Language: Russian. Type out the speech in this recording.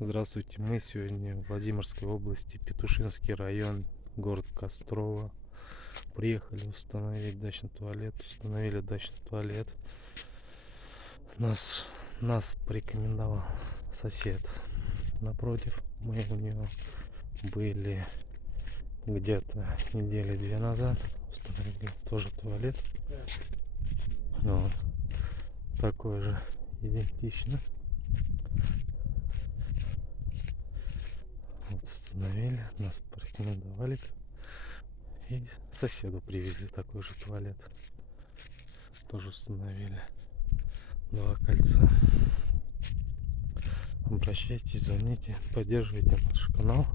Здравствуйте, мы сегодня в Владимирской области, Петушинский район, город Кострово. Приехали установить дачный туалет, установили дачный туалет. Нас порекомендовал сосед напротив. Мы у него были где-то недели 2 назад, установили тоже туалет. Вот. Такой же идентично. Вот установили, нас порекомендовали. И соседу привезли такой же туалет. Тоже установили 2 кольца. Обращайтесь, звоните, поддерживайте наш канал.